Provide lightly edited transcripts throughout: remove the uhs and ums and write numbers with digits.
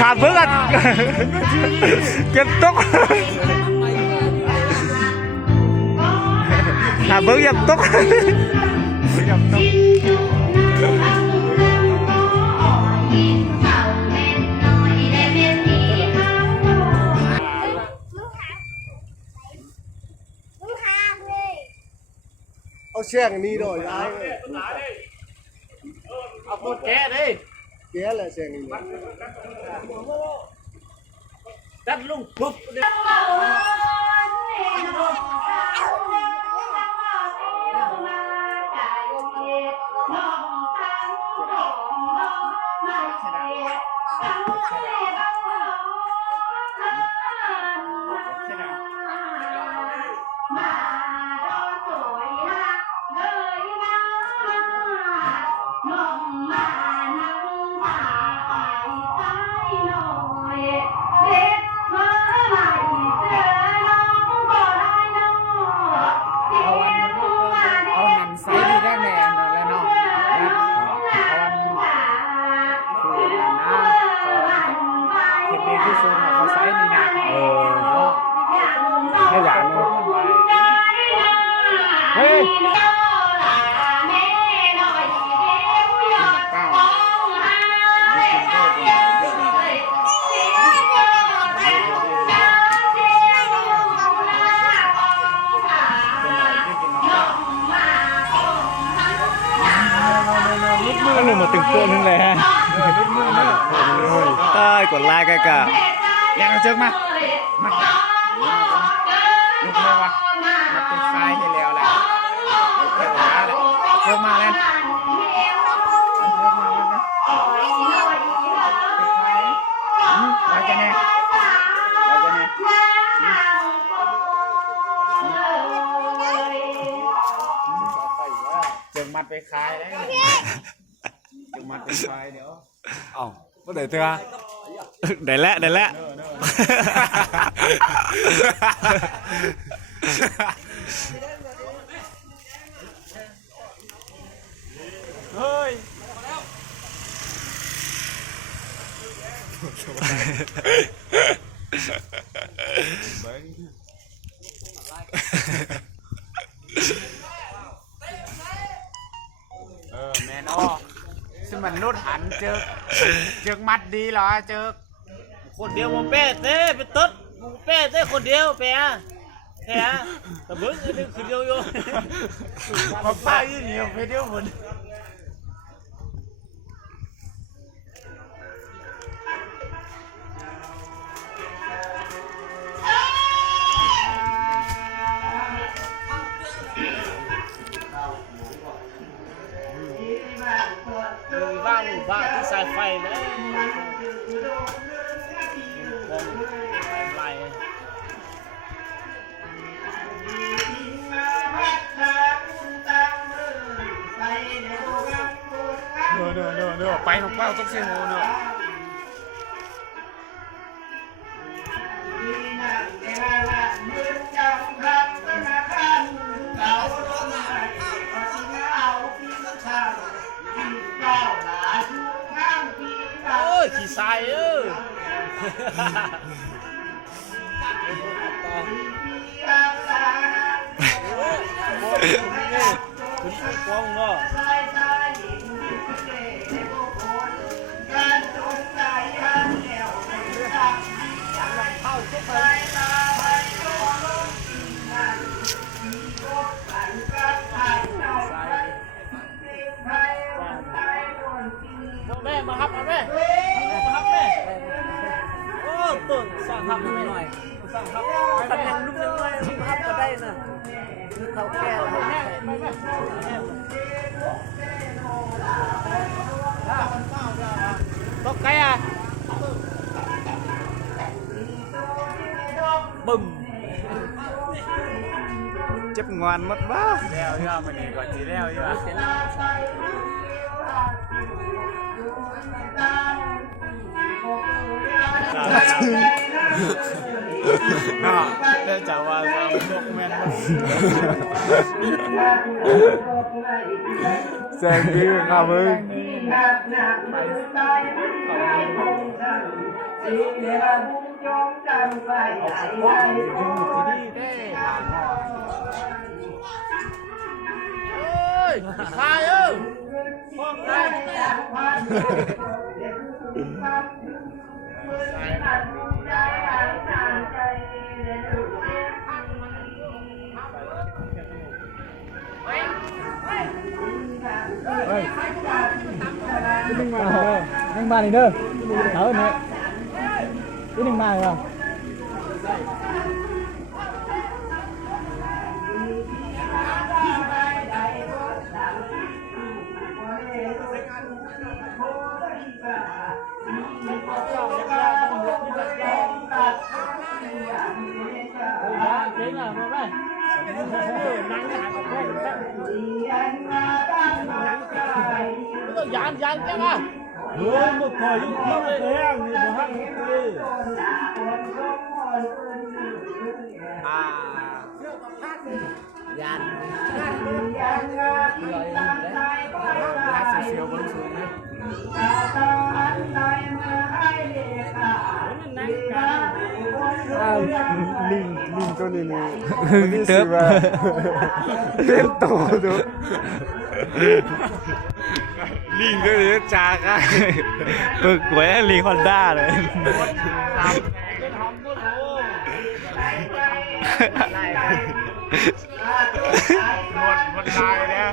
ถามเพื่อนเก็บตกถามเพื่อนเก็บตกเอาแช่งนี้หน่อยไอ้เอาคนแก่ดิ แกแหละแช่งนี้จัดลุงปุ๊บไม่หวานเลยเฮ้ยลุกมือมาตึงตัวนึงเลยฮะลุกมือนะตายกดไลค์กันกะยังเอาเจอมาลุกเลยวะมาเป็นไฟให้แล้วแหละเกิดมาแล้วเริ่มมาแล้วไว้กันแน่ไว้กันแน่จึงมัดไปขายแล้วจึงมัดไปขายเดี๋ยวเอ้าไม่ได้เถอะได้แล้วเฮ้ยแมนอ้อซึ่งมันรุดหันเจอมัดดีเหรอเจอคนเดียวมึงเป้เต้ไปตึ๊ดมึงเป้เต้คนเดียวเป้แค่แต่เบิ้งนึงคือเดียวอยู่มาป้ายี่เหนียวไปเดียวหมดบ้าที่สายไฟเลยเดี๋ยวไปของเป้าต้องเสียงโมเนอะโอ้ยขี่ทรายคุณฟ้องเนาะแม่มาครับแม่มาครับแม่โอ้ต้นสร้างครับหน่อยสร้างครับตำแหน่งลูกยังไงครับก็ได้นะคือเขาแก่แม่ตกไก่อ่ะบึ้มเจ็บงอนหมดบ้าแล้วย่ามันนี่ก่อนทีแล้วย่าน่าได้จากว่าเราโชคแม่นแซงดีครับมึง คายห้องได้นึ่งมาเด้อนึ่งมานี่เด้อเออเนี่ยนี่นึ่งมาเหรอเจ๊งอ่ะมาไหมนั่งหากับเพื่อนยานจังอ่ะเฮ้ยมึงคอยยุ่งเกี่ยวเลยแห้งนี่มึงฮักเลยยานลอยเลยเสียวบนสูงนะลิงตัวนี้นี่ เติบ เต็มโตดู ลิงก็เลยจากอ่ะปึกไว้ลิงฮอนด้าเลยหมดลายเนี่ย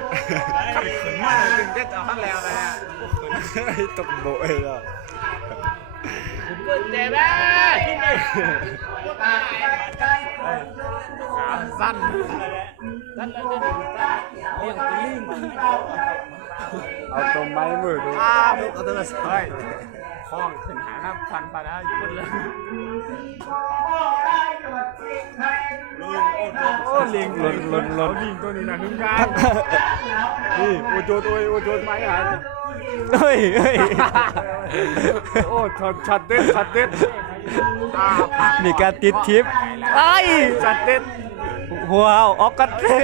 ขัดขืนมากถึงจะเอาขั้นแล้วนะฮะตกโบยแล้ว เจ็บอ่ะกินเลยขาสั้นนั่นแหละเลี้ยงลิง เอาตัวไม้มือดู พวกเขาต้องมาใส่คล้องขึ้นหาน้ำฟันไปแล้วยุ่นเลยโอ้ลิงล้นลิงตัวนี้นะหนึ่งกันนี่โอโจดไม้หาย เฮ้ย โอ้ชัดเด็ดมีการติดทิปไอ้ ชัดเด็ด หัวเอาออกกันเลย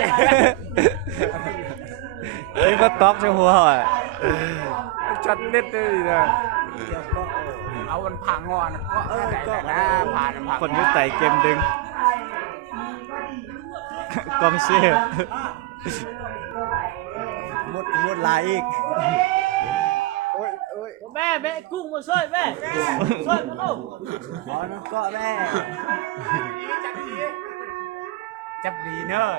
ไอ้ก็ต๊อกใช่หัวอ่ะ ชัดเด็ดเลยนะ เอามันพังงอนก็นะผ่านพัง คนยุติเกมดึงกองเชียร์มุดลายอีก แม่กุ้งมาช่วยแม่ช่วยมาลูกขอน้ำก็แม่จับดีเนอะ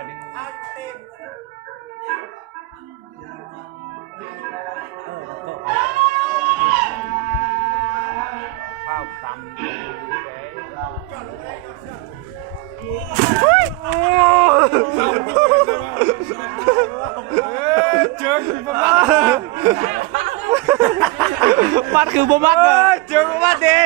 ข้าวตำเจอกี่ประมาณ มัดคือบ่มัดเลย เจอประมาณดี